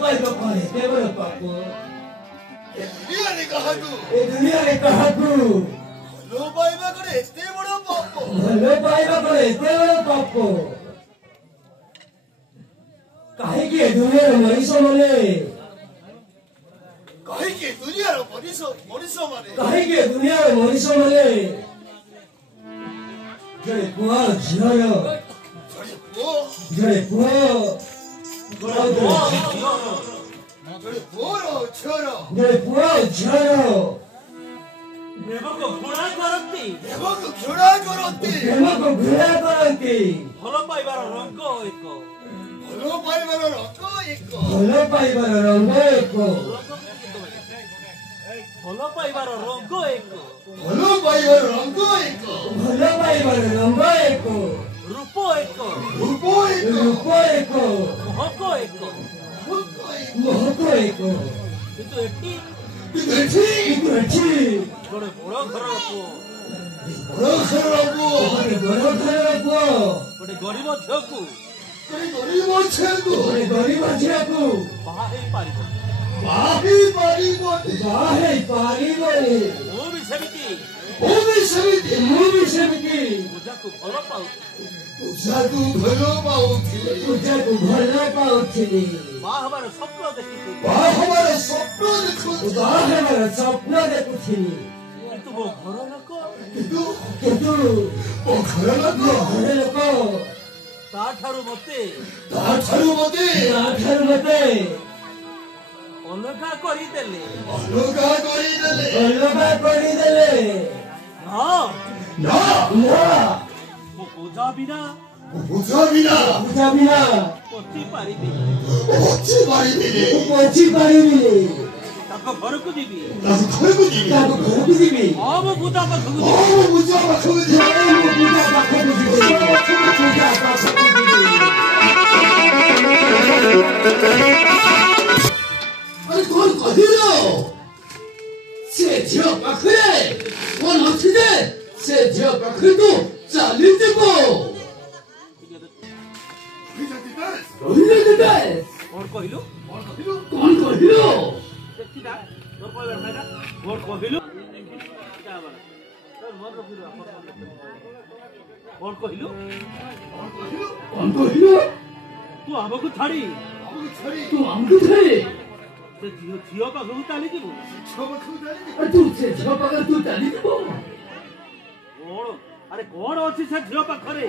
पाइबा करे केवल पाप ए दुनिया रे कहाकू लो पाइबा करे एते बड़ पाप भलो पाइबा करे एते बड़ पाप काहे के दुनिया रे मनीष माने काहे के दुनिया रे मनीष माने काहे के दुनिया रे मनीष माने जड़े पुआ झियो जड़े पुआ जड़े पुआ झियो देवको घृणा करती ଭଲ ପାଇବାର ରଙ୍ଗ ଏକ ଭଲ ପାଇବାର ରଙ୍ଗ ଏକ ଭଲ ପାଇବାର ରଙ୍ଗ ଏକ ଭଲ ପାଇବାର ରଙ୍ଗ ଏକ ରୂପ ଏକ ରୂପ ଏକ ମହକ ଏକ ମହକ ଏକ କିନ୍ତୁ ଏଠି ଗୋଟେ ବଡ଼ ଘରର ପୁଅ ଗୋଟେ ଗରିବ ଝିଅକୁ ଗରିବ ଝିଅକୁ ବାହା ହେଇପାରିବ ମୁଁ ବି ସେମିତି ପୂଜାକୁ ଭଲ ପାଉଥିଲି ବାହା ହେବାର ସ୍ୱପ୍ନ ଦେଖୁଥିଲି କିନ୍ତୁ ମୋ ଘର ଲୋକ ତାଠାରୁ ମତେ ଅଲଗା କରିଦେଲେ ମୁଁ ପୂଜା ବିନା ପଚି ପାରିବିନି ତାଙ୍କ ଘରକୁ ଯିବି ହଁ ମୁଁ ପୂଜା ପାଖକୁ କଣ କହିଲ ସେ ଝିଅ ପାଖରେ କଣ ଅଛି ଯେ ସେ ଝିଅ ପାଖରେ ତୁ ଚାଲିଯିବ କଣ କହିଲୁ କଣ କହିଲ ତୁ ଆମକୁ ଛାଡି ସେ ଝିଅ ପାଖକୁ ଚାଲିଯିବୁ କଣ ଆରେ କଣ ଅଛି ସେ ଝିଅ ପାଖରେ